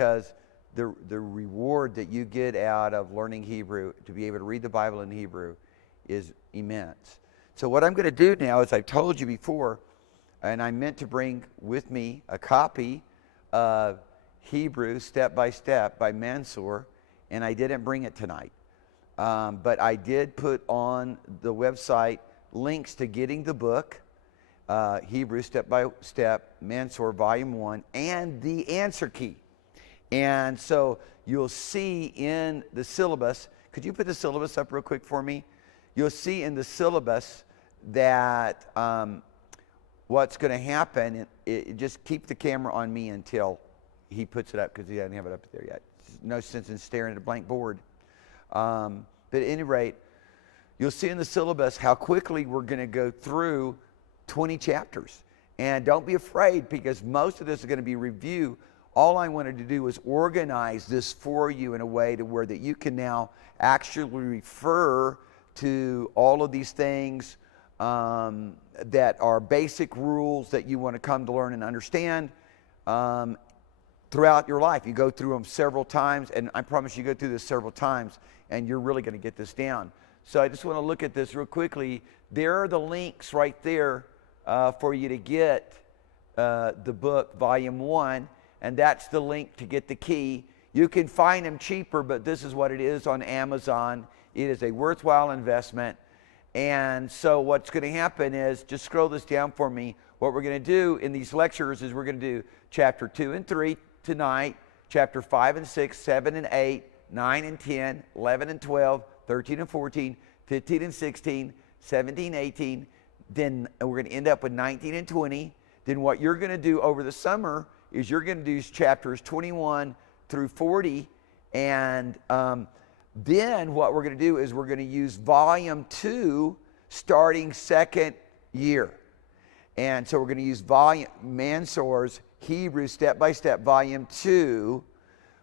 because the reward that you get out of learning Hebrew, to be able to read the Bible in Hebrew, is immense. So what I'm going to do now, as I've told you before, and I meant to bring with me a copy of Hebrew Step by Step by Mansour, and I didn't bring it tonight. But I did put on the website links to getting the book, Hebrew Step by Step, Mansour Volume 1, and the answer key. And so you'll see in the syllabus, could you put the syllabus up real quick for me? You'll see in the syllabus that what's going to happen, just keep the camera on me until he puts it up, because he doesn't have it up there yet. There's no sense in staring at a blank board. But at any rate, you'll see in the syllabus how quickly we're going to go through 20 chapters. And don't be afraid, because most of this is going to be review. All I wanted to do was organize this for you in a way to where that you can now actually refer to all of these things that are basic rules that you want to come to learn and understand throughout your life. You go through them several times, and I promise you go through this several times, and you're really going to get this down. So I just want to look at this real quickly. There are the links right there for you to get the book, Volume 1, and that's the link to get the key. You can find them cheaper, but this is what it is on Amazon. It is a worthwhile investment. And so what's going to happen is, just scroll this down for me. What we're going to do in these lectures is we're going to do chapter 2 and 3 tonight, chapter 5 and 6, 7 and 8, 9 and 10, 11 and 12, 13 and 14, 15 and 16, 17, 18. Then we're going to end up with 19 and 20. Then what you're going to do over the summer is you're going to do chapters 21 through 40. And then what we're going to do is we're going to use volume 2 starting second year. And so we're going to use Mansour's Hebrew Step by Step Volume 2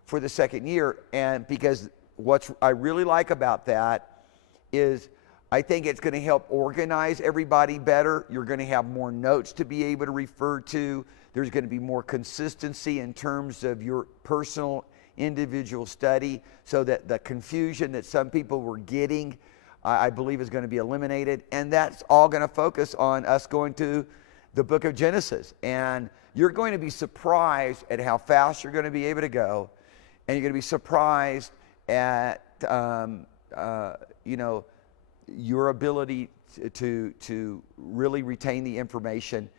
for the second year. And because what I really like about that is I think it's going to help organize everybody better. You're going to have more notes to be able to refer to. There's going to be more consistency in terms of your personal individual study, so that the confusion that some people were getting, I believe, is going to be eliminated. And that's all going to focus on us going to the book of Genesis. And you're going to be surprised at how fast you're going to be able to go. And you're going to be surprised at, your ability to really retain the information.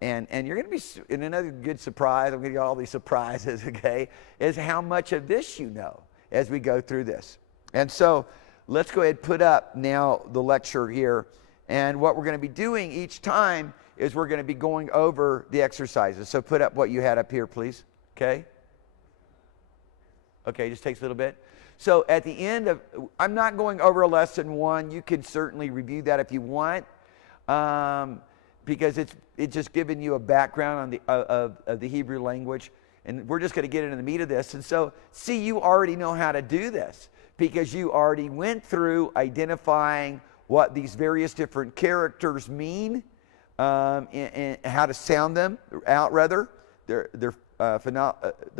And you're going to be, in another good surprise, I'm going to give you all these surprises, okay, is how much of this you know as we go through this. And so let's go ahead and put up now the lecture here. And what we're going to be doing each time is we're going to be going over the exercises. So put up what you had up here, please, okay? Okay, just takes a little bit. So at the end of, I'm not going over lesson 1. You can certainly review that if you want. Because it's just giving you a background on the of the Hebrew language, and we're just going to get into the meat of this. And so, see, you already know how to do this, because you already went through identifying what these various different characters mean, and how to sound them out, rather, the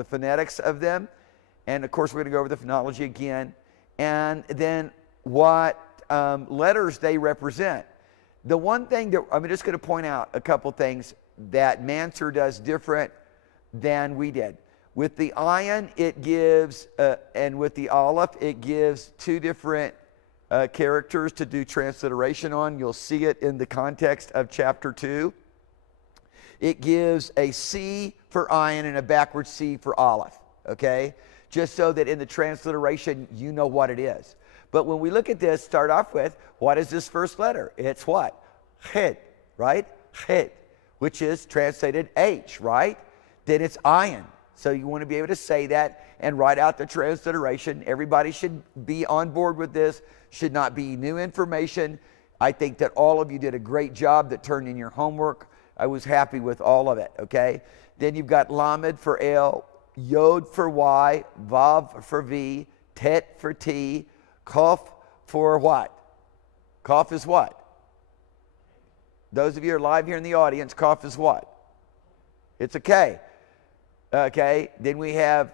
phonetics of them, and of course we're going to go over the phonology again, and then what letters they represent. The one thing that I'm just going to point out a couple things that Mansour does different than we did. With the ayin, it gives, and with the aleph, it gives 2 different characters to do transliteration on. You'll see it in the context of chapter 2. It gives a C for ayin and a backward C for aleph, okay? Just so that in the transliteration, you know what it is. But when we look at this, start off with, what is this first letter? It's what? Chet, right? Chet, which is translated H, right? Then it's ayin. So you want to be able to say that and write out the transliteration. Everybody should be on board with this. Should not be new information. I think that all of you did a great job that turned in your homework. I was happy with all of it, okay? Then you've got Lamed for L, Yod for Y, Vav for V, Tet for T, Kaf for what? Kaf is what? Those of you who are live here in the audience, Kaf is what? It's a K. Okay, then we have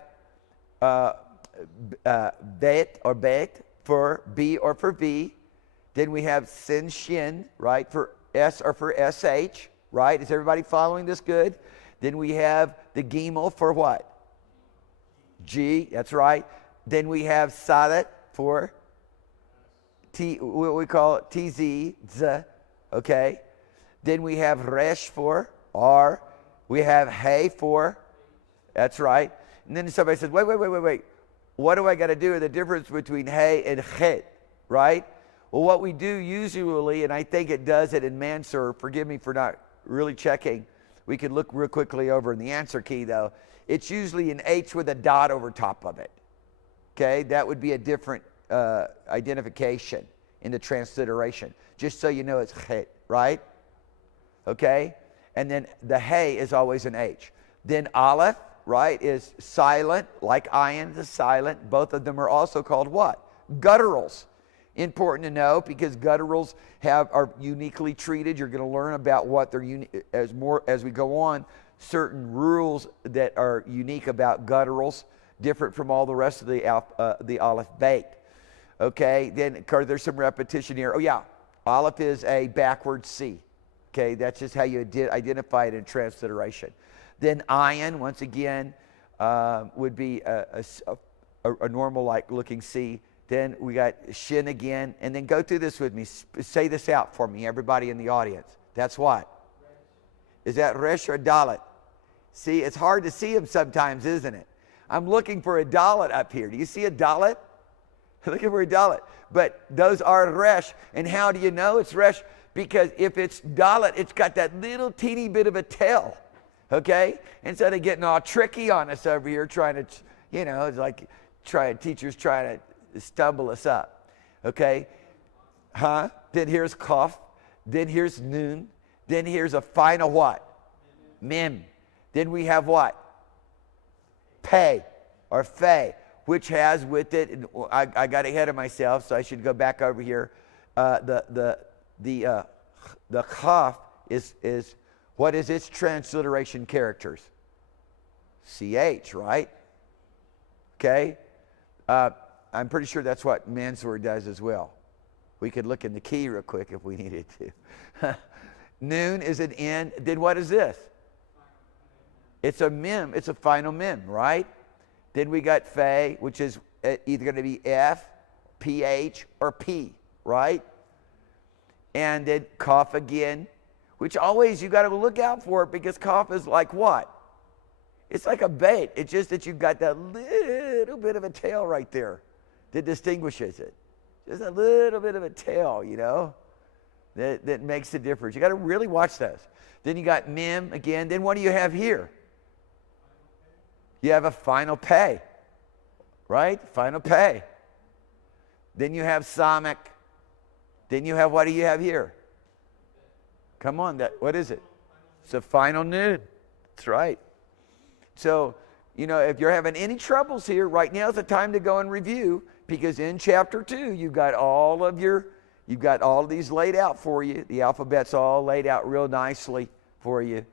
bet or bet for B or for V. Then we have sin shin, right, for S or for SH, right? Is everybody following this good? Then we have the gimel for what? G, that's right. Then we have sadat for T, what we call it, TZ, Z, okay? Then we have resh for R. We have hey for, that's right. And then somebody says, wait. What do I got to do with the difference between hey and chet, right? Well, what we do usually, and I think it does it in Mansur, forgive me for not really checking. We could look real quickly over in the answer key, though. It's usually an H with a dot over top of it. Okay, that would be a different identification in the transliteration. Just so you know it's chet, right? Okay, and then the hey is always an H. Then aleph, right, is silent, like ayin is silent. Both of them are also called what? Gutturals. Important to know because gutturals are uniquely treated. You're going to learn about what they're as we go on. Certain rules that are unique about gutturals, different from all the rest of the aleph bait. Okay, then there's some repetition here. Oh yeah, aleph is a backward C. Okay, that's just how you identify it in transliteration. Then ayin, once again, would be a normal like looking C. Then we got shin again, and then go through this with me. Say this out for me, everybody in the audience. That's what? Is that resh or dalet? See, it's hard to see them sometimes, isn't it? I'm looking for a dalet up here. Do you see a dalet? Looking for a dalet. But those are resh. And how do you know it's resh? Because if it's dalet, it's got that little teeny bit of a tail. Okay? Instead of getting all tricky on us over here trying to, it's like teachers trying to stumble us up. Okay? Then here's kaf. Then here's noon. Then here's a final what? Mim. Then we have what? Pei or fe, which has with it, and I got ahead of myself, so I should go back over here. The kaf is what is its transliteration characters? CH, right? Okay? I'm pretty sure that's what Mansur does as well. We could look in the key real quick if we needed to. Noon is an N. Then what is this? It's a mem. It's a final mem, right? Then we got fe, which is either going to be F, PH, or P, right? And then kaf again, which always you got to look out for it because kaf is like what? It's like a bait. It's just that you've got that little bit of a tail right there that distinguishes it. Just a little bit of a tail, that makes the difference. You got to really watch those. Then you got mem again. Then what do you have here? You have a final pay, right? Final pay. Then you have samek. Then you have, what do you have here? Come on, what is it? It's a final noon. That's right. So, if you're having any troubles here, right now is the time to go and review, because in chapter 2, you've got all of these laid out for you. The alphabet's all laid out real nicely for you.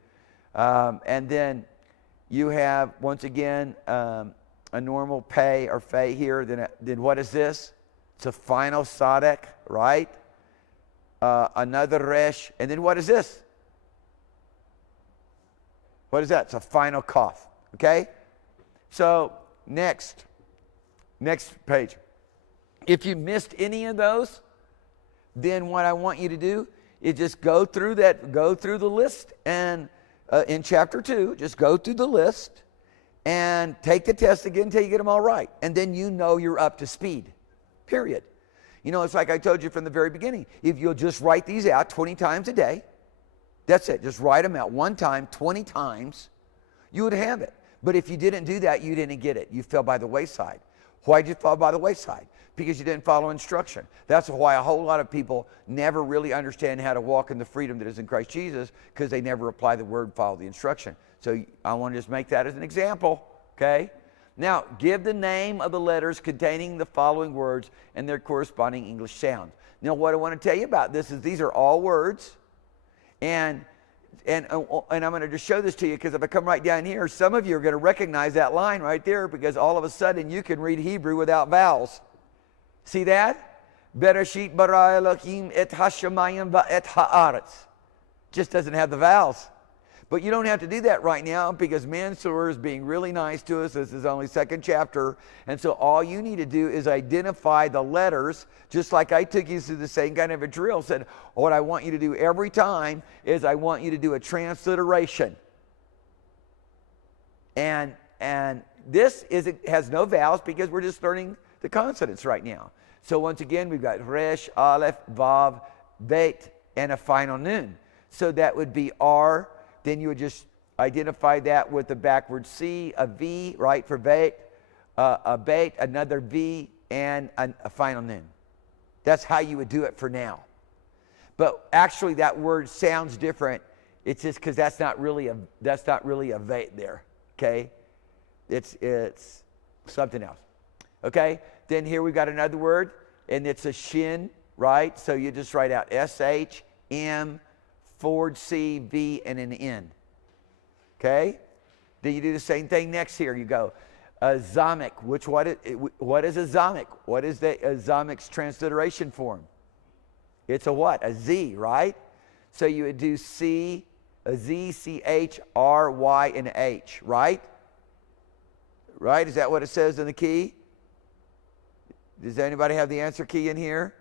And then you have, once again, a normal pay or fe here. Then what is this? It's a final sadek, right? Another resh. And then what is this? What is that? It's a final kaf. Okay? So, next page. If you missed any of those, then what I want you to do is just go through the list, and in chapter 2, just go through the list and take the test again until you get them all right. And then you're up to speed, period. It's like I told you from the very beginning. If you'll just write these out 20 times a day, that's it. Just write them out one time, 20 times, you would have it. But if you didn't do that, you didn't get it. You fell by the wayside. Why did you fall by the wayside? Because you didn't follow instruction. That's why a whole lot of people never really understand how to walk in the freedom that is in Christ Jesus, because they never apply the word, follow the instruction. So I want to just make that as an example, okay? Now, give the name of the letters containing the following words and their corresponding English sounds. Now, what I want to tell you about this is these are all words, and and I'm going to just show this to you, because if I come right down here, some of you are going to recognize that line right there, because all of a sudden you can read Hebrew without vowels. See that? Bereshit bara Elohim et hashamayim va'et haaretz. Just doesn't have the vowels. But you don't have to do that right now, because Mansour is being really nice to us. This is only second chapter. And so all you need to do is identify the letters, just like I took you through the same kind of a drill. Said, what I want you to do every time is I want you to do a transliteration. And this has no vowels, because we're just learning the consonants right now. So once again, we've got Resh, Aleph, Vav, Bet, and a final Nun. So that would be R. Then you would just identify that with the backward C, a V, right, for Bet, a Bet, another V, and a final Nun. That's how you would do it for now. But actually that word sounds different. It's just because that's not really a Bet there, okay? It's something else, okay? Then here we've got another word, and it's a Shin, right? So you just write out S-H-M, forward C, V, and an N. Okay? Then you do the same thing next here. You go, Zamek. What is a Zamek? What is the Zamek's transliteration form? It's a what? A Z, right? So you would do C, a Z, C, H, R, Y, and H, right? Right? Is that what it says in the key? Does anybody have the answer key in here?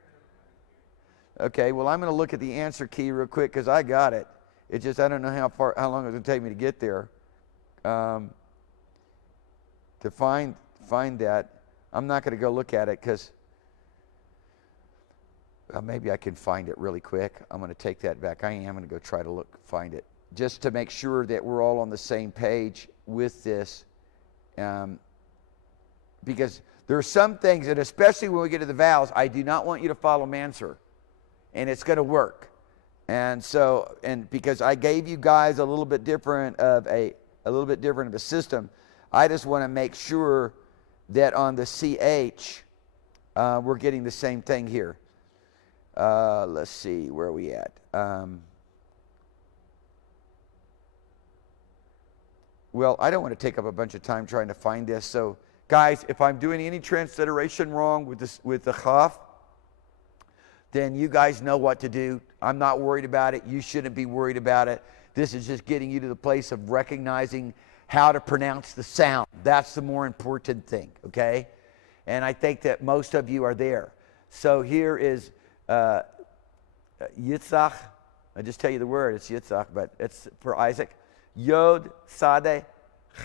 Okay, well, I'm going to look at the answer key real quick, because I got it. It's just I don't know how long it's going to take me to get there. To find that. I'm not going to go look at it, because maybe I can find it really quick. I'm going to take that back. I am going to go try to find it, just to make sure that we're all on the same page with this. Because there are some things, and especially when we get to the vowels, I do not want you to follow Mansour. And it's going to work. And so, because I gave you guys a little bit different of a system, I just want to make sure that on the CH, we're getting the same thing here. Let's see, where are we at? Well, I don't want to take up a bunch of time trying to find this. So, guys, if I'm doing any transliteration wrong with the Chaf, then you guys know what to do. I'm not worried about it. You shouldn't be worried about it. This is just getting you to the place of recognizing how to pronounce the sound. That's the more important thing, okay? And I think that most of you are there. So here is Yitzhak. I just tell you the word. It's Yitzhak, but it's for Isaac. Yod, Sadeh,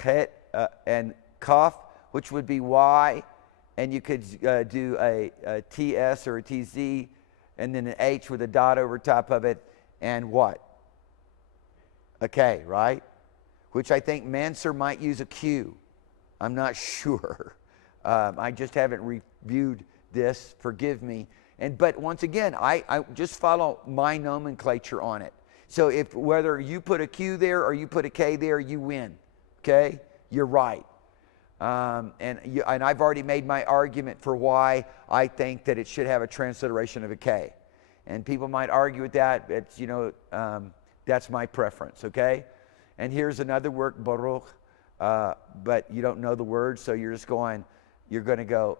Chet, and Kaf, which would be Y. And you could do a TS or a TZ, and then an H with a dot over top of it, and what? A K, right? Which I think Mansour might use a Q. I'm not sure. I just haven't reviewed this. Forgive me. But once again, I just follow my nomenclature on it. So whether you put a Q there or you put a K there, you win. Okay? You're right. And I've already made my argument for why I think that it should have a transliteration of a K. And people might argue with that. It's, that's my preference, okay? And here's another word, Baruch, but you don't know the word, so you're going to go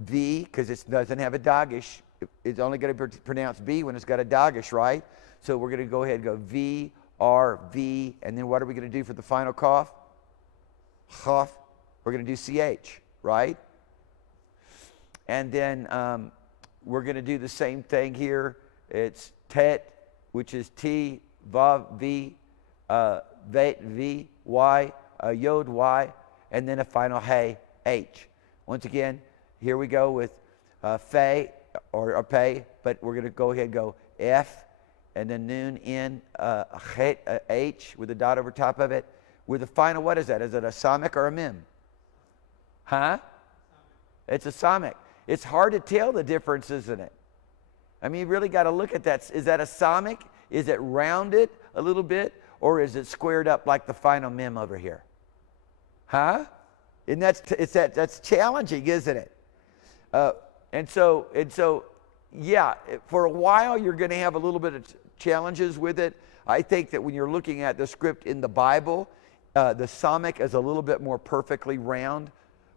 V, because it doesn't have a dagish. It's only going to be pronounced B when it's got a dagish, right? So we're going to go ahead and go V, R, V, and then what are we going to do for the final cough? Chaf. We're going to do CH, right? And then we're going to do the same thing here. It's Tet, which is T, Vav, V, Vet, V, Y, Yod, Y, and then a final Hey, H. Once again, here we go with Fe, or a Pei, but we're going to go ahead and go F, and then Nun, N, Chet, H, with a dot over top of it. With the final, what is that? Is it a Samek or a Mem? Huh? It's a Samek. It's hard to tell the difference, isn't it? I mean, you really got to look at that. Is that a Samek? Is it rounded a little bit? Or is it squared up like the final Mem over here? Huh? And that's challenging, isn't it? And so, yeah, for a while you're going to have a little bit of challenges with it. I think that when you're looking at the script in the Bible, the Samech is a little bit more perfectly round,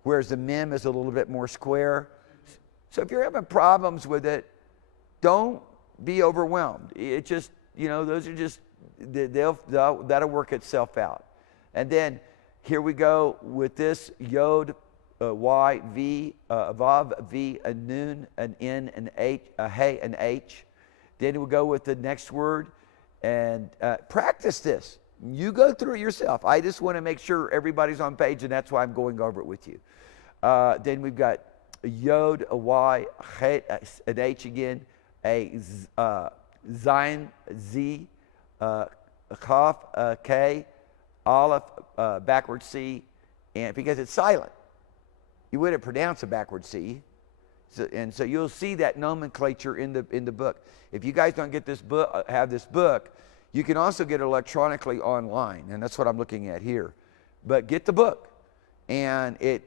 whereas the Mem is a little bit more square. So if you're having problems with it, don't be overwhelmed. It just, those are just, that'll work itself out. And then here we go with this Yod, Y, V, Vav, V, a Nun, an N, an H, a Hey, an H. Then we'll go with the next word and practice this. You go through it yourself. I just want to make sure everybody's on page, and that's why I'm going over it with you. Then we've got a Yod, a Y, a an H again, a Zayin, Z, a Kaf, a K, Aleph, backward C, and because it's silent. You wouldn't pronounce a backward C. So you'll see that nomenclature in the book. If you guys don't get this book, have this book, you can also get it electronically online, and that's what I'm looking at here. But get the book, and I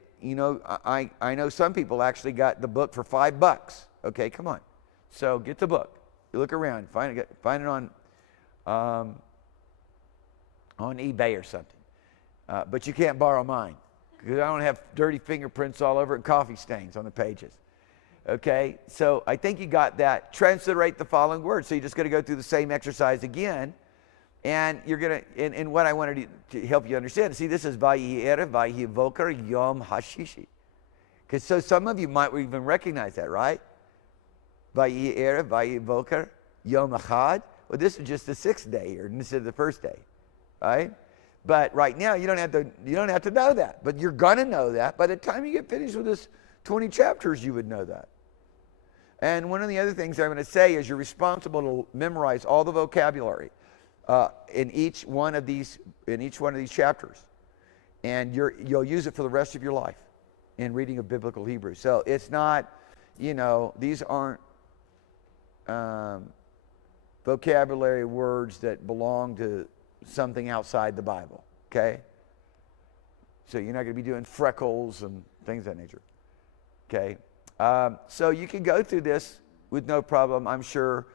know some people actually got the book for $5. Okay, come on. So get the book. You look around, find it on eBay or something. But you can't borrow mine because I don't have dirty fingerprints all over it and coffee stains on the pages. Okay, so I think you got that. Transliterate the following words. So you're just going to go through the same exercise again, and you're going to, and what I wanted to help you understand, see, this is Vayi Erev, Vayi Voker, Yom Hashishi. Because so some of you might even recognize that, right? Vayi Erev, Vayi Voker, Yom Echad. Well, this is just the 6th day here instead of the first day, right? But right now, you don't have to know that. But you're going to know that. By the time you get finished with this 20 chapters, you would know that. And one of the other things I'm going to say is you're responsible to memorize all the vocabulary in each one of these chapters, and you'll use it for the rest of your life in reading of biblical Hebrew. So it's not, these aren't vocabulary words that belong to something outside the Bible. Okay. So you're not going to be doing freckles and things of that nature. Okay. So you can go through this with no problem, I'm sure.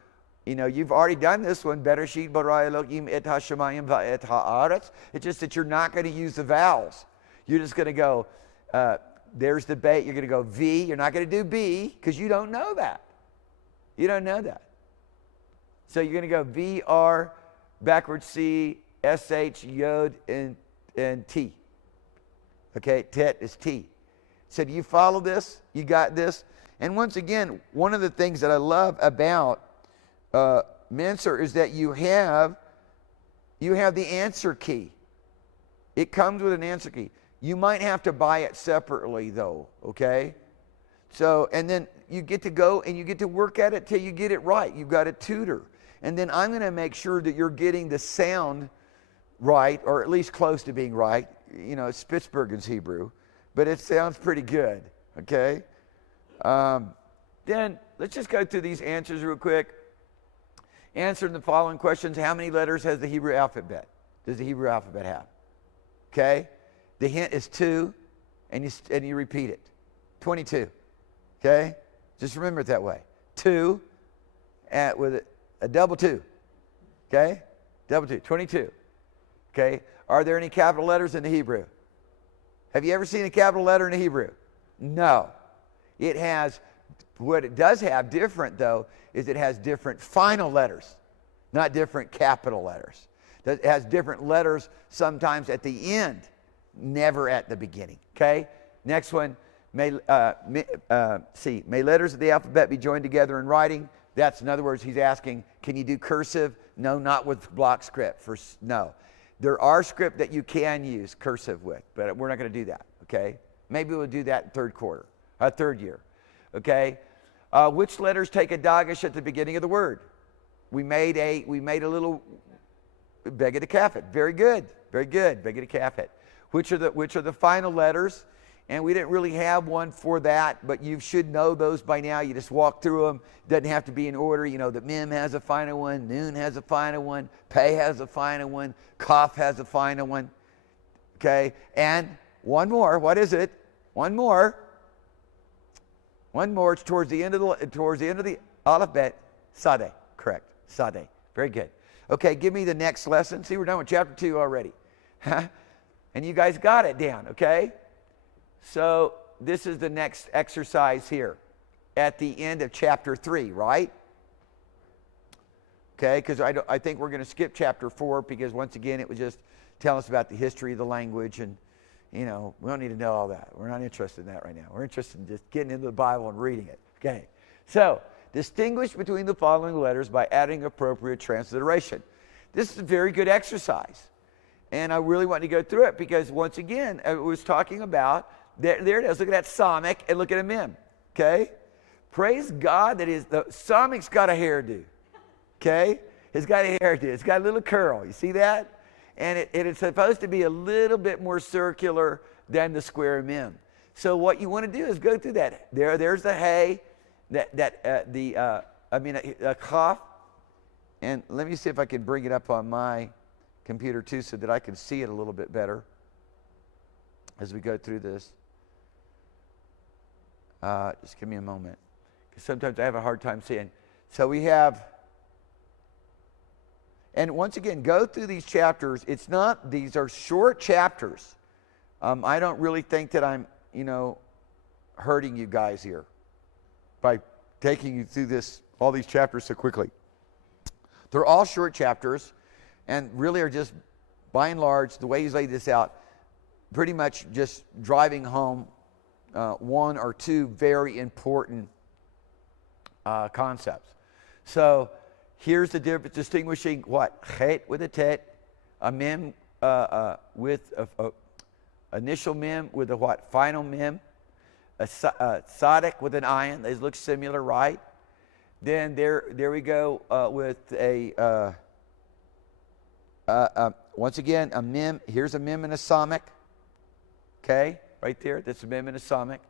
You've already done this one. Bereshit bara Elohim et hashamayim va'et ha'aretz. It's just that you're not going to use the vowels. You're just going to go, there's the bait. You're going to go V. You're not going to do B because you don't know that. You don't know that. So you're going to go V, R, backward C, SH, Yod, and T. Okay, Tet is T. So do you follow this? You got this? And once again, one of the things that I love about Menser is that you have the answer key. It comes with an answer key. You might have to buy it separately though, okay? So, and then you get to go and you get to work at it till you get it right. You've got a tutor. And then I'm going to make sure that you're getting the sound right, or at least close to being right. It's Spitsbergen's Hebrew, but it sounds pretty good, okay? Then let's just go through these answers real quick. Answering the following questions. How many letters has the Hebrew alphabet? Does the Hebrew alphabet have? Okay? The hint is 2, and you repeat it. 22. Okay? Just remember it that way. 2 with a double 2. Okay? Double 2. 22. Okay? Are there any capital letters in the Hebrew? Have you ever seen a capital letter in the Hebrew? No. It has, what it does have different though, is it has different final letters, not different capital letters. It has different letters sometimes at the end, never at the beginning. Okay? Next one, may letters of the alphabet be joined together in writing? That's, in other words, he's asking, can you do cursive? No, not with block script. No. There are script that you can use cursive with, but we're not going to do that, okay? Maybe we'll do that in third year, okay? Which letters take a dagesh at the beginning of the word? We made a little beged kafet. Very good, beged kafet. Which are the final letters? And we didn't really have one for that, but you should know those by now. You just walk through them. Doesn't have to be in order. The Mem has a final one, Nun has a final one, Pei has a final one, Kaf has a final one. Okay, and one more. What is it? One more. It's towards the end of the alphabet. Sade, correct. Sade, very good. Okay, give me the next lesson. See, we're done with chapter 2 already. And you guys got it down, okay? So this is the next exercise here at the end of chapter 3, right? Okay, because I think we're going to skip chapter 4 because once again it would just tell us about the history of the language, and we don't need to know all that. We're not interested in that right now. We're interested in just getting into the Bible and reading it. Okay, so distinguish between the following letters by adding appropriate transliteration. This is a very good exercise, and I really want to go through it because once again it was talking about there it is. Look at that Psalmic and look at a mem. Okay, praise God that the Psalmic's got a hairdo. Okay, it's got a hairdo. It's got a little curl. You see that? And it's supposed to be a little bit more circular than the square mem. So what you want to do is go through that. There's the hay, a cough. And let me see if I can bring it up on my computer too so that I can see it a little bit better as we go through this. Just give me a moment. Because sometimes I have a hard time seeing. So we have... And once again, go through these chapters. These are short chapters. I don't really think that I'm, hurting you guys here by taking you through all these chapters so quickly. They're all short chapters and really are just, by and large, the way he's laid this out, pretty much just driving home one or two very important concepts. So, here's the difference, distinguishing what? Chet with a tet, a mem with a initial mem with a what? Final mem, a tzaddik with an ayin. These look similar, right? Then there we go with once again, a mem. Here's a mem and a psalmic. Okay, right there. That's a mem and a psalmic.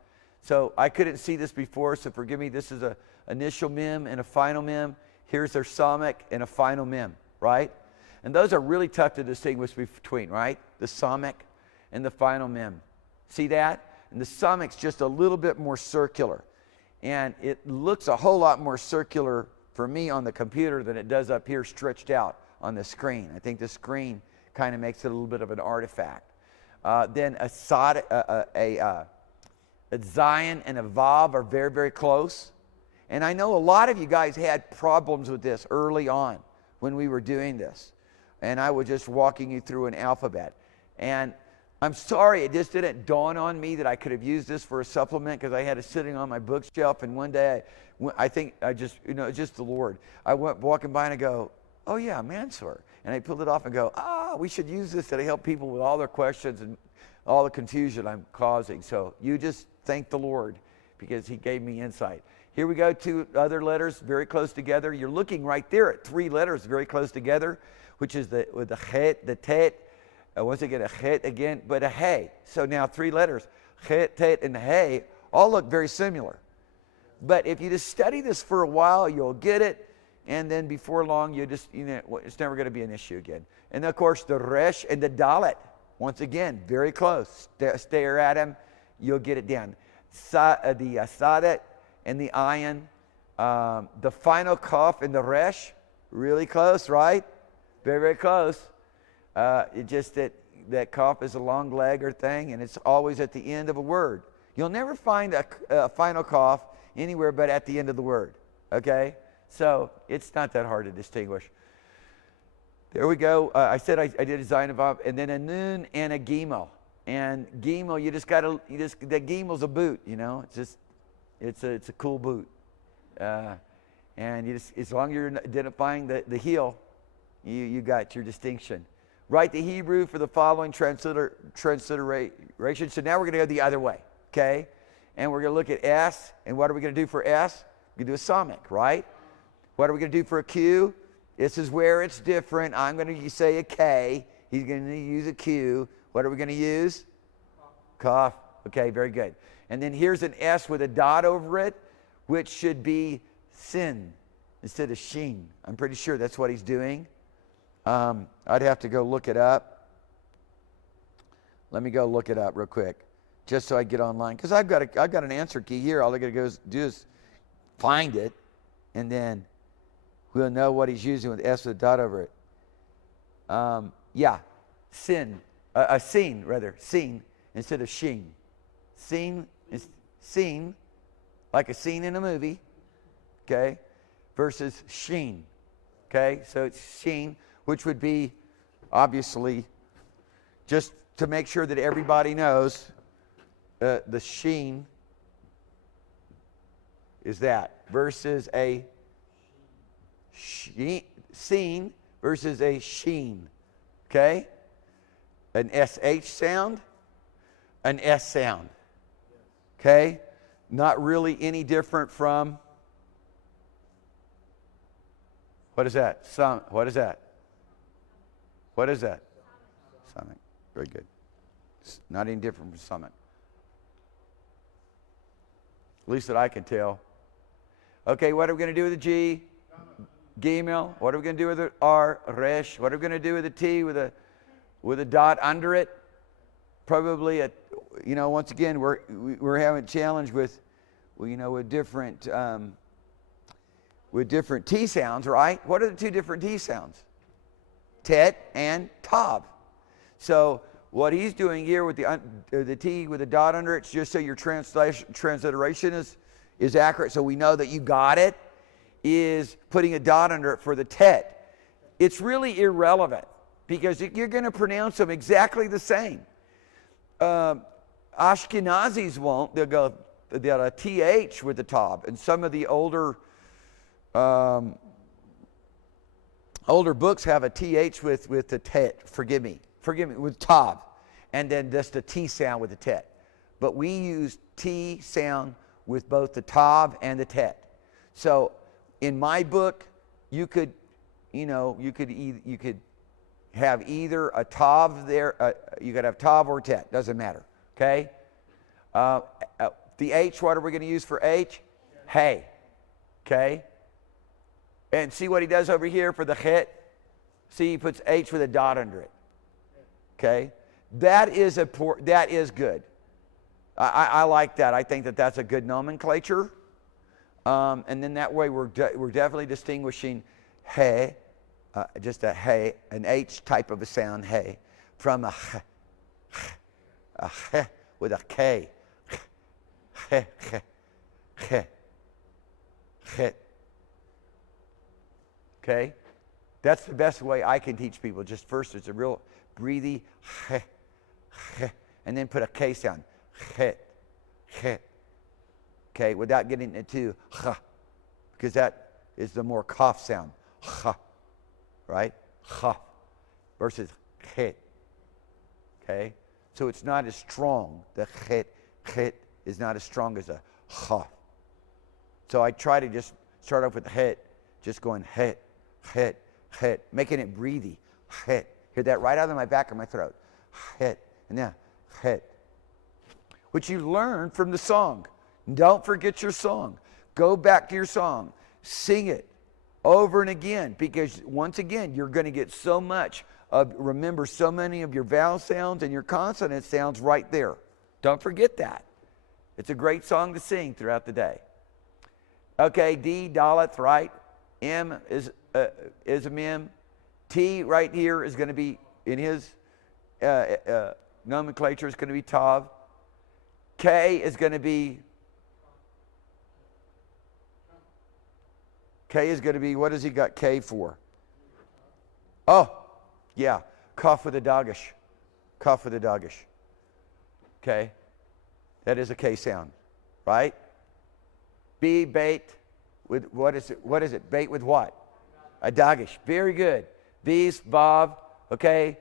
So I couldn't see this before, so forgive me. This is a initial mem and a final mem. Here's their psalmic and a final mem, right? And those are really tough to distinguish between, right? The psalmic and the final mem. See that? And the psalmic's just a little bit more circular. And it looks a whole lot more circular for me on the computer than it does up here stretched out on the screen. I think the screen kind of makes it a little bit of an artifact. Then a Zion and a Vav are very, very close. And I know a lot of you guys had problems with this early on when we were doing this. And I was just walking you through an alphabet. And I'm sorry, it just didn't dawn on me that I could have used this for a supplement because I had it sitting on my bookshelf. And one day, I think I just, it's just the Lord. I went walking by and I go, oh yeah, Mansour. And I pulled it off and go, we should use this to help people with all their questions and all the confusion I'm causing. So you just thank the Lord because he gave me insight. Here we go, two other letters very close together. You're looking right there at three letters very close together, which is with the chet, the tet. Once again, a chet again, but a hey. So now three letters, chet, tet, and hey, all look very similar. But if you just study this for a while, you'll get it. And then before long, it's never going to be an issue again. And of course, the resh and the dalet, once again, very close. Stare at them, you'll get it down. The sadet and the ayin, the final kaf and the resh, really close, right? Very, very close. It just that kaf is a long leg or thing, and it's always at the end of a word. You'll never find a final kaf anywhere but at the end of the word, okay? So it's not that hard to distinguish. There we go. I said I did a Zion Vav, and then a nun and a gimel. And gimel, that gimel's a boot, It's a cool boot. And as long as you're identifying the heel, you got your distinction. Write the Hebrew for the following transliteration. So now we're going to go the other way, okay? And we're going to look at S. And what are we going to do for S? We're going to do a psalmic, right? What are we going to do for a Q? This is where it's different. I'm going to say a K. He's going to use a Q. What are we going to use? Kaf. Okay, very good. And then here's an S with a dot over it, which should be sin instead of sheen. I'm pretty sure that's what he's doing. I'd have to go look it up. Let me go look it up real quick, just so I get online. Because I've got an answer key here. All I got to do is find it, and then we'll know what he's using with S with a dot over it. Sin, seen instead of sheen. Seen is seen, like a scene in a movie, okay, versus sheen, okay? So it's sheen, which would be, obviously, just to make sure that everybody knows, the sheen is that, versus a seen versus a sheen, okay? An SH sound, an S sound, okay? Not really any different from, what is that? What is that? What is that? Summit. Very good. It's not any different from summit. At least that I can tell. Okay, what are we going to do with the G? Gimel. What are we going to do with the R? Resh. What are we going to do with the T with a dot under it? Probably once again we're having a challenge with different T sounds, right? What are the two different T sounds? Tet and Tav. So what he's doing here with the T with a dot under it, just so your transliteration is accurate, so we know that you got it, is putting a dot under it for the Tet. It's really irrelevant because you're going to pronounce them exactly the same. Ashkenazis won't. They'll go a TH with the Tav, and some of the older books have a TH with the Tet. Forgive me, with Tav, and then just a T sound with the Tet. But we use T sound with both the Tav and the Tet. So in my book, you could have either a Tav there. You could have Tav or Tet. Doesn't matter. Okay. The H. What are we going to use for H? Hey. Okay. And see what he does over here for the Chet? See, he puts H with a dot under it. Okay? That is good. I like that. I think that that's a good nomenclature. And then that way we're definitely distinguishing He, just a He, an H type of a sound, He, from a He with a K. He. Okay? That's the best way I can teach people. Just first, it's a real breathy, and then put a K sound. Okay, without getting into because that is the more cough sound. Right? Versus chet. Okay? So it's not as strong. The chet is not as strong as a ha. So I try to just start off with the het, just going het, making it breathy. Het. Hear that right out of my back of my throat. Het. And now, het. Which you learn from the song. Don't forget your song. Go back to your song. Sing it over and again, because once again, you're going to get remember so many of your vowel sounds and your consonant sounds right there. Don't forget that. It's a great song to sing throughout the day. Okay, D, Daleth, right? M is a mem. T right here is going to be, in his nomenclature, is going to be Tav. K is going to be, what has he got K for? Oh, yeah, Kaf with a Dagish. Kaf with a Dagish. Okay, that is a K sound, right? B, bait, with, what is it? Bait with what? A Dagish. Very good. V's, Vav, okay,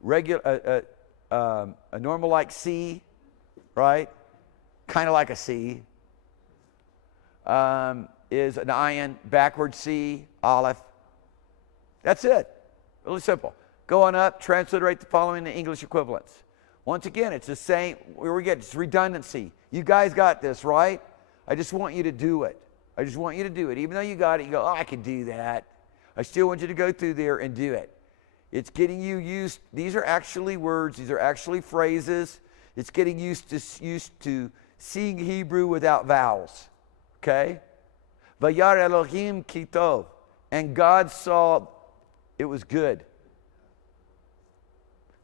regular, a normal like C, right? Kind of like a C. Is an ayin, backward C, Aleph. That's it. Really simple. Go on up, transliterate the following the English equivalents. Once again, it's the same. Where we get it's redundancy. You guys got this, right? I just want you to do it. Even though you got it, you go, oh, I can do that. I still want you to go through there and do it. It's getting you used. These are actually words. These are actually phrases. It's getting used to seeing Hebrew without vowels. Okay? Vayar Elohim ki tov. And God saw it was good.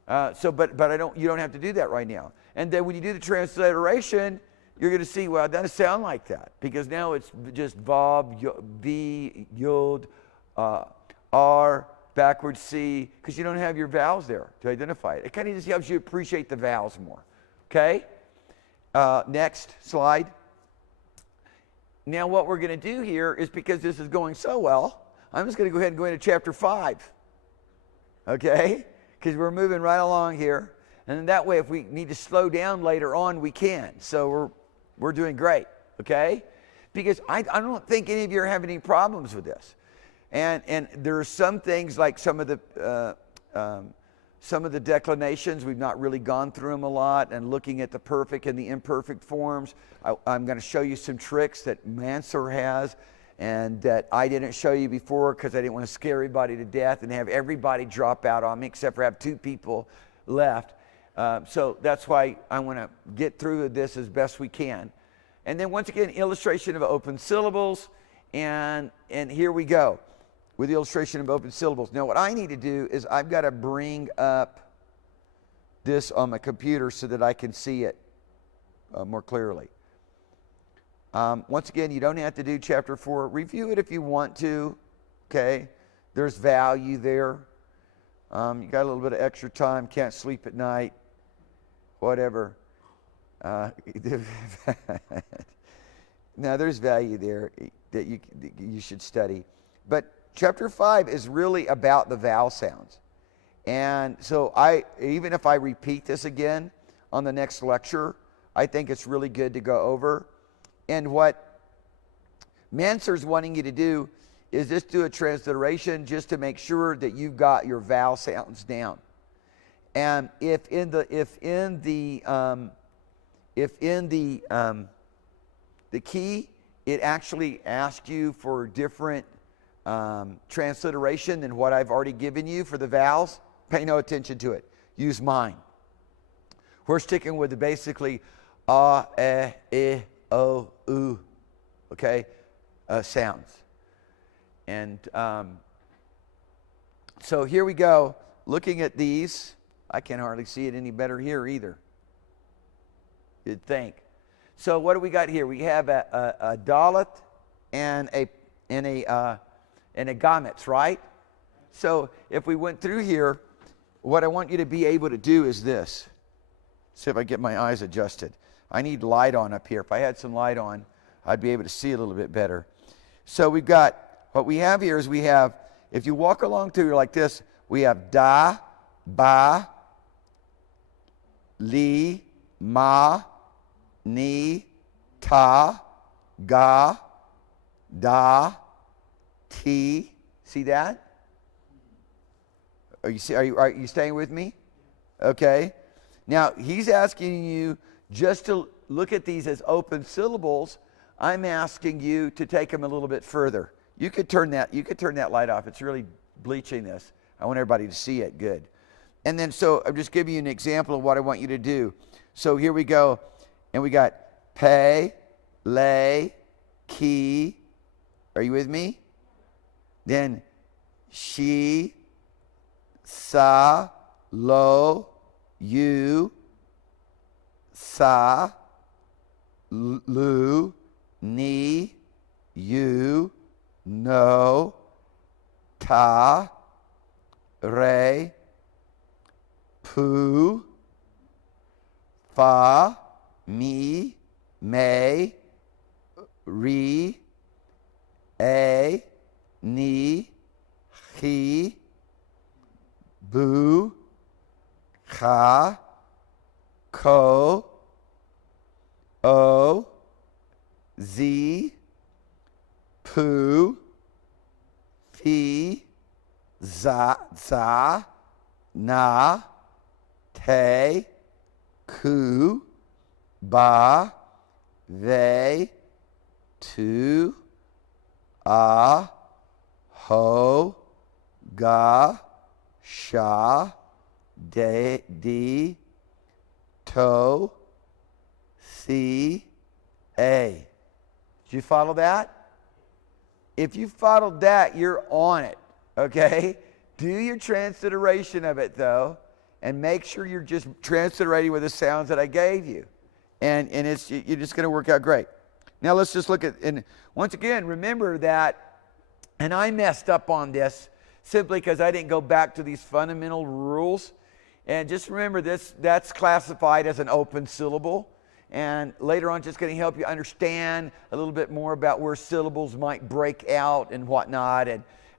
But you don't have to do that right now. And then when you do the transliteration, you're going to see, well, it doesn't sound like that, because now it's just Vav, V, Yod, R, backwards C, because you don't have your vowels there to identify it. It kind of just helps you appreciate the vowels more. Okay? Next slide. Now what we're going to do here is, because this is going so well, I'm just going to go ahead and go into chapter 5. Okay? Because we're moving right along here. And that way, if we need to slow down later on, we can. So we're doing great. Okay? Because I don't think any of you are having any problems with this. And there are some things, like some of the declinations, we've not really gone through them a lot, and looking at the perfect and the imperfect forms. I'm going to show you some tricks that Mansur has, and that I didn't show you before, because I didn't want to scare everybody to death and have everybody drop out on me, except for have 2 people left. So that's why I want to get through this as best we can. And then once again, illustration of open syllables, and here we go with the illustration of open syllables. Now what I need to do is I've got to bring up this on my computer so that I can see it more clearly. Once again, you don't have to do chapter 4. Review it if you want to. Okay? There's value there. You got a little bit of extra time, can't sleep at night, whatever. Now there's value there that you should study. But chapter 5 is really about the vowel sounds. And so even if I repeat this again on the next lecture, I think it's really good to go over. And what Mansur's wanting you to do is just do a transliteration just to make sure that you've got your vowel sounds down. And if in the key it actually asks you for different transliteration than what I've already given you for the vowels, pay no attention to it. Use mine. We're sticking with the basically a, e, o, u, okay, sounds. And so here we go, looking at these. I can hardly see it any better here either, you'd think. So what do we got here? We have a dalet and a gametz, right? So if we went through here, what I want you to be able to do is this. See if I get my eyes adjusted. I need light on up here. If I had some light on, I'd be able to see a little bit better. So we've got, what we have here is we have, if you walk along through like this, we have da, ba, li, ma, ni, ta, ga, da, ti. See that? Are you staying with me? Okay. Now he's asking you just to look at these as open syllables. I'm asking you to take them a little bit further. You could turn that light off. It's really bleaching this. I want everybody to see it good. And then so I'm just giving you an example of what I want you to do. So here we go. And we got pe, le, ki. Are you with me? Then she, sa, lo, you, sa, lu, ni, you, no, ta, re, pu, fa, mi, me, ri, a, ni, chi, bu, cha, ko, o, z, pu, fi, za, na, te, ku, ba, ve, tu, a, ho, ga, sha, de, di, to, si, a. Did you follow that? If you followed that, you're on it, okay? Do your transliteration of it, though, and make sure you're just transliterating with the sounds that I gave you. And you're just going to work out great. Now let's just look at, and once again, remember that, and I messed up on this simply because I didn't go back to these fundamental rules. And just remember this, that's classified as an open syllable. And later on, just going to help you understand a little bit more about where syllables might break out and whatnot.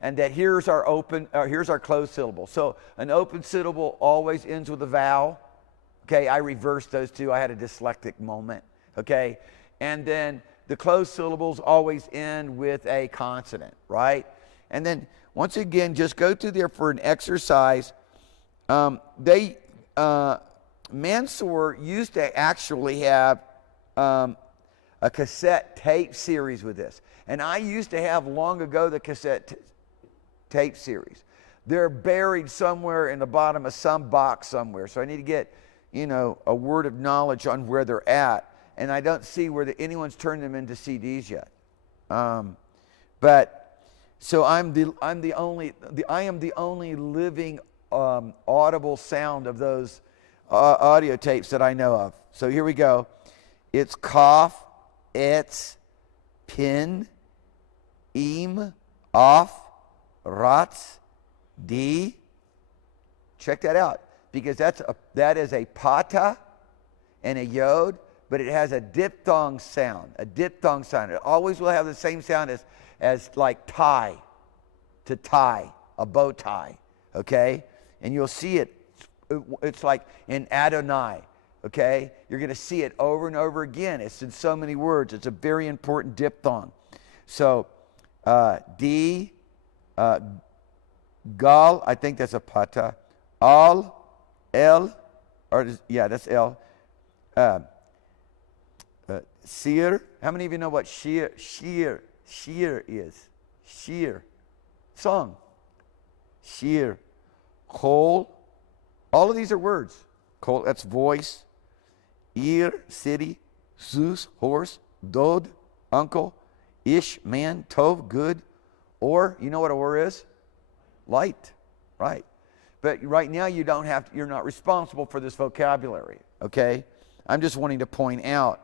And that here's our closed syllable. So an open syllable always ends with a vowel. Okay, I reversed those two. I had a dyslexic moment. Okay, and then the closed syllables always end with a consonant, right? And then once again, just go through there for an exercise. Mansour used to actually have a cassette tape series with this. And I used to have long ago the cassette tape series. They're buried somewhere in the bottom of some box somewhere. So I need to get, a word of knowledge on where they're at. And I don't see where anyone's turned them into CDs yet. So I am the only living audible sound of those audio tapes that I know of. So here we go. It's Kaf, Etz, Pin, Im, Off, Ratz, D. Check that out, because that is a pata and a yod, but it has a diphthong sound. It always will have the same sound as like tie, to tie, a bow tie. Okay, and you'll see it. It's like in Adonai, okay? You're going to see it over and over again. It's in so many words. It's a very important diphthong. So, D, Gal, I think that's a pata. Al, El, that's El. Seer, how many of you know what sheer is? Sheer, song. Sheer, Kol. All of these are words. Kol, that's voice. Ir, city. Zeus, horse. Dod, uncle. Ish, man. Tov, good. Or, you know what or is? Light, right? But right now you're not responsible for this vocabulary, okay? I'm just wanting to point out,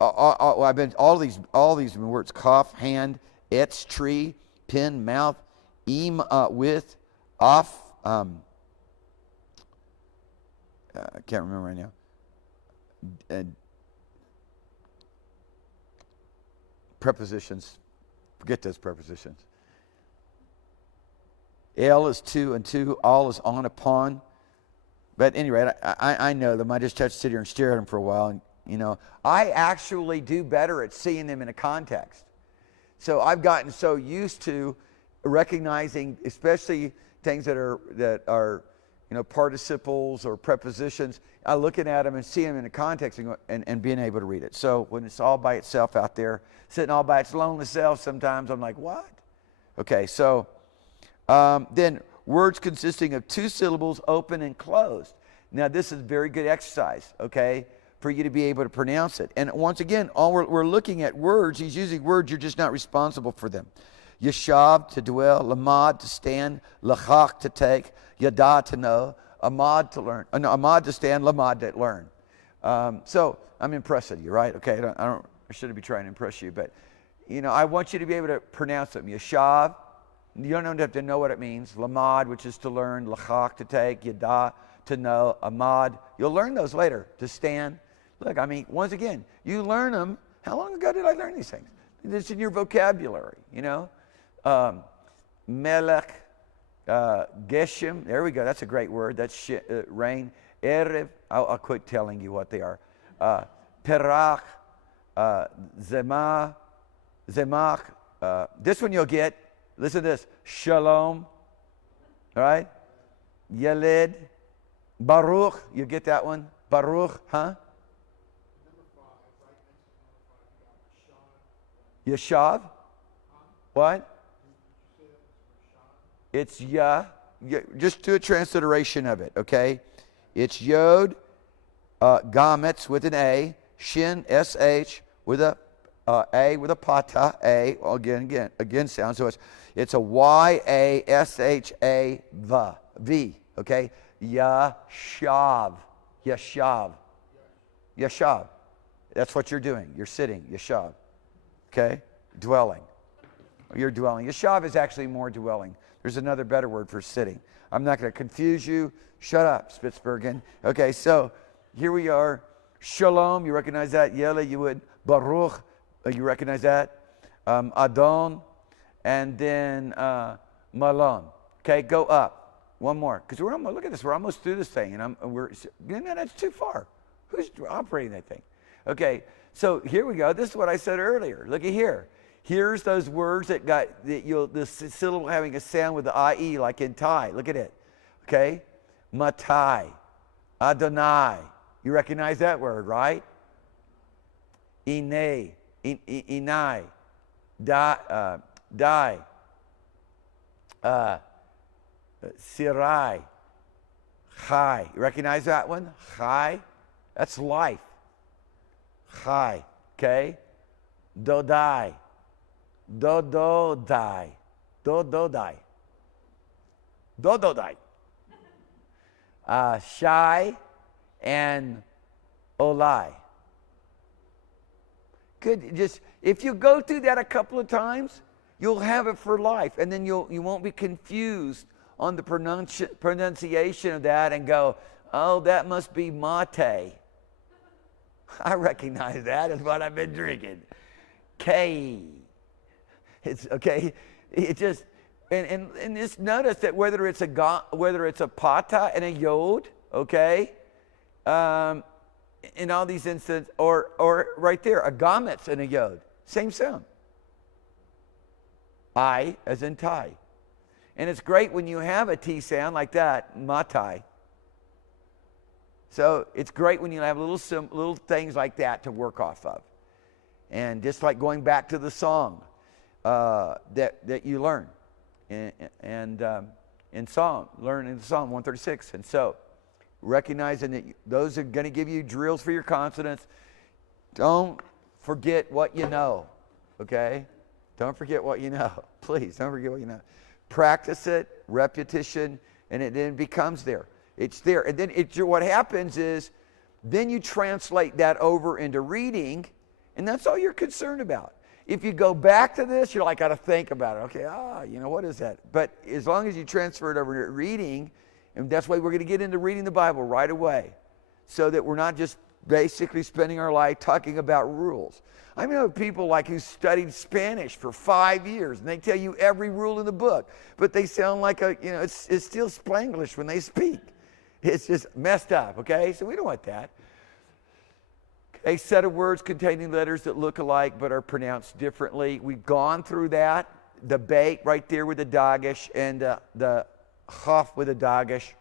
all these words: cough, hand, etz, tree, pin, mouth, im, with, off. I can't remember right now. Prepositions. Forget those prepositions. El is to and to. All is on, upon. But anyway, I know them. I just have to sit here and stare at them for a while. And, I actually do better at seeing them in a context. So I've gotten so used to recognizing, especially things that are participles or prepositions, looking at them and seeing them in a context and being able to read it. So when it's all by itself out there, sitting all by its lonely self, sometimes I'm like, what? Okay, so then words consisting of two syllables, open and closed. Now this is very good exercise, okay, for you to be able to pronounce it. And once again, all we're looking at words. He's using words, you're just not responsible for them. Yeshav, to dwell. Lamad, to stand. Lachach, to take. Yada, to know. Amad, to learn. Amad, to stand. Lamad, to learn. So I'm impressing you, right? Okay, I shouldn't be trying to impress you, but I want you to be able to pronounce them. Yeshav, you don't have to know what it means. Lamad, which is to learn. Lachach, to take. Yada, to know. Amad, you'll learn those later. To stand. Look, once again, you learn them. How long ago did I learn these things? It's in your vocabulary, Melech, Geshem, there we go. That's a great word. That's rain. Erev, I'll quit telling you what they are. Perach, Zemach. This one you'll get. Listen to this. Shalom. All right? Yeled. Baruch. You get that one? Baruch, huh? Yeshav? What? It's Yah. Just do a transliteration of it, okay? It's Yod, Gametz with an A, Shin, S-H, with a A with a pata, A, again sound. So it's a Y-A-S-H-A, V, okay? Yashav. Yashav. Yashav. That's what you're doing. You're sitting. Yashav. Okay? Dwelling. You're dwelling. Yashav is actually more dwelling. There's another better word for sitting. I'm not going to confuse you. Shut up, Spitsbergen. Okay, so here we are. Shalom, you recognize that? Yele, you would. Baruch, you recognize that? Adon, and then Malon. Okay, go up. One more. Because we're almost, look at this, we're almost through this thing. And that's too far. Who's operating that thing? Okay, so here we go. This is what I said earlier. Look at here. Here's those words that got the syllable having a sound with the IE, like in Thai. Look at it. Okay? Matai. Adonai. You recognize that word, right? Inai. Inai. Dai. Sirai. Chai. You recognize that one? Chai. That's life. Chai. Okay? Dodai. Dododai. Dododai. Dododai. Shai and Olai. Good. Just if you go through that a couple of times, you'll have it for life, and then you won't be confused on the pronunciation of that and go, oh, that must be mate. I recognize that as what I've been drinking. K. It's okay. It just and just notice that whether it's a pata and a yod, okay, in all these instances, or right there a gametz and a yod, same sound. I as in Thai, and it's great when you have a T sound like that, matai. So it's great when you have little things like that to work off of, and just like going back to the song. That you learn and in Psalm, learn in Psalm 136. And so recognizing that those are going to give you drills for your consonants. Don't forget what you know, okay? Don't forget what you know. Please, don't forget what you know. Practice it, repetition, and it then becomes there. It's there. And then what happens is then you translate that over into reading, and that's all you're concerned about. If you go back to this, you're like, got to think about it. Okay, what is that? But as long as you transfer it over to reading, and that's why we're going to get into reading the Bible right away, so that we're not just basically spending our life talking about rules. I know people like who studied Spanish for 5 years, and they tell you every rule in the book, but they sound like it's still Spanglish when they speak. It's just messed up, okay? So we don't want that. A set of words containing letters that look alike but are pronounced differently. We've gone through that. The bait right there with the dagesh and the chaf with the dagesh.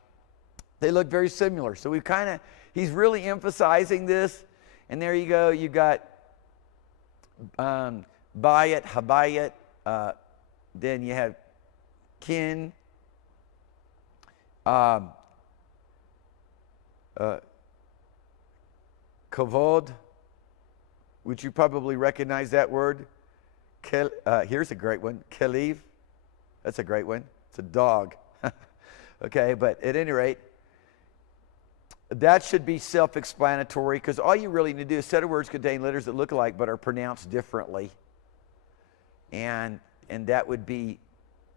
They look very similar. So he's really emphasizing this. And there you go. You got bayit, habayit. Then you have kin. Kavod, which you probably recognize that word. Here's a great one. Kelev, that's a great one. It's a dog. Okay, but at any rate, that should be self-explanatory, because all you really need to do is set of words contain letters that look alike but are pronounced differently. And that would be,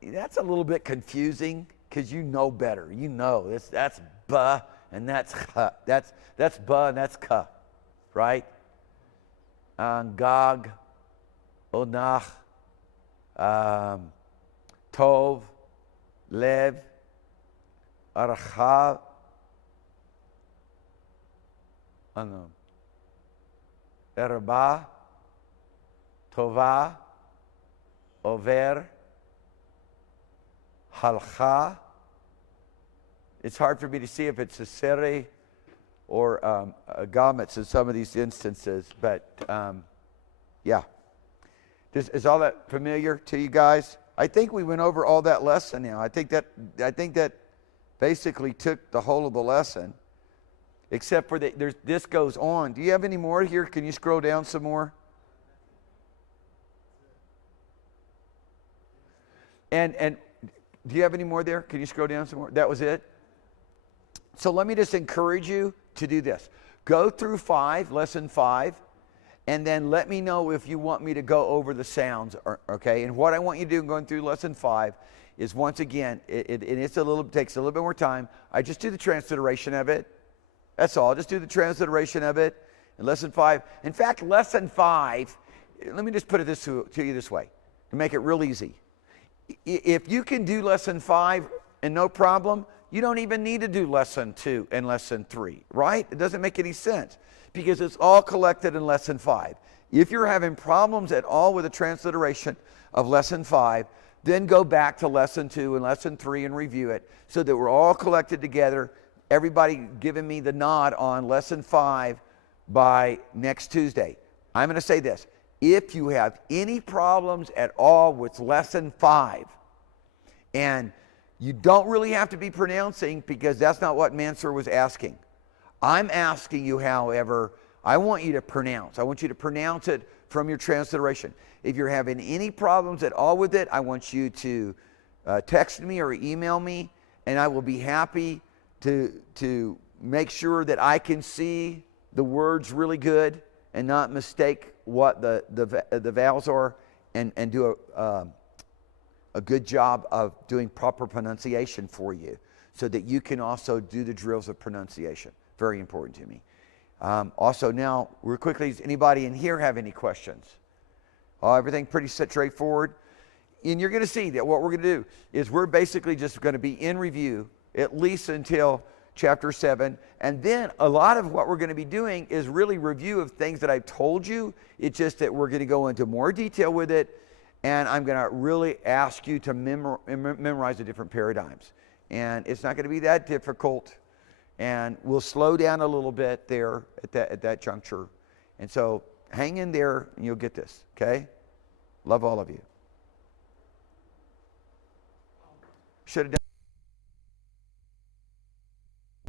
that's a little bit confusing, because you know better. You know that's ba and that's cha. That's ba and that's ka. Right? Gog, Onach, Tov, Lev, Arachav, Erba, Tova, Over, Halcha. It's hard for me to see if it's a sere or gametz in some of these instances, but yeah. Is all that familiar to you guys? I think we went over all that lesson now. I think that basically took the whole of the lesson, except for this goes on. Do you have any more here? Can you scroll down some more? And do you have any more there? Can you scroll down some more? That was it? So let me just encourage you to do this. Go through lesson 5, and then let me know if you want me to go over the sounds, okay? And what I want you to do going through lesson 5 is, once again, it takes a little bit more time. I just do the transliteration of it. That's all. Just do the transliteration of it in lesson 5. In fact, lesson 5, let me just put it to you this way to make it real easy. If you can do lesson 5 and no problem, you don't even need to do lesson 2 and lesson 3, right? It doesn't make any sense because it's all collected in lesson 5. If you're having problems at all with the transliteration of lesson 5, then go back to lesson 2 and lesson 3 and review it so that we're all collected together. Everybody giving me the nod on lesson 5 by next Tuesday. I'm going to say this. If you have any problems at all with lesson 5, and you don't really have to be pronouncing because that's not what Mansur was asking. I'm asking you, however, I want you to pronounce. I want you to pronounce it from your transliteration. If you're having any problems at all with it, I want you to text me or email me, and I will be happy to make sure that I can see the words really good and not mistake what the vowels are, and do a good job of doing proper pronunciation for you so that you can also do the drills of pronunciation. Very important to me. Also now, real quickly, does anybody in here have any questions? Everything pretty straightforward. And you're going to see that what we're going to do is we're basically just going to be in review at least until chapter 7. And then a lot of what we're going to be doing is really review of things that I've told you. It's just that we're going to go into more detail with it. And I'm going to really ask you to memorize the different paradigms. And it's not going to be that difficult. And we'll slow down a little bit there at that juncture. And so hang in there and you'll get this, okay? Love all of you. Should have done